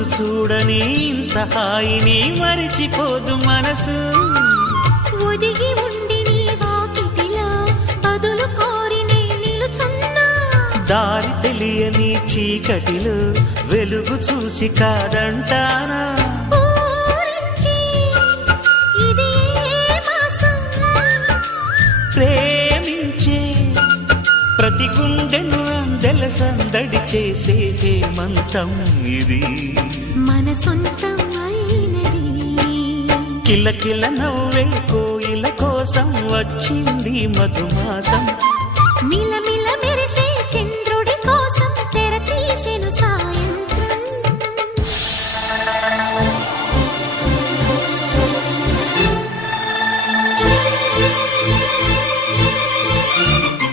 రోజు చూడని ఇంత హాయిని మరిచిపోదు మనసు. ఒదిగి ఉండి నీ వాకిటిలో బదులు కోరి నే నిలుచున్నా. దారి తెలియని చీకటిలో వెలుగు చూసి కాదంటానా. ఊరించి ఇది ఏ మాసం? ప్రేమించే ప్రతి గుండెను అందెల సందడి చేసే హేమంతం ఇది. మన సొంతం అయినది. కిలకిల నవ్వే కోయిల కోసం వచ్చింది మధుమాసం. మిలమిల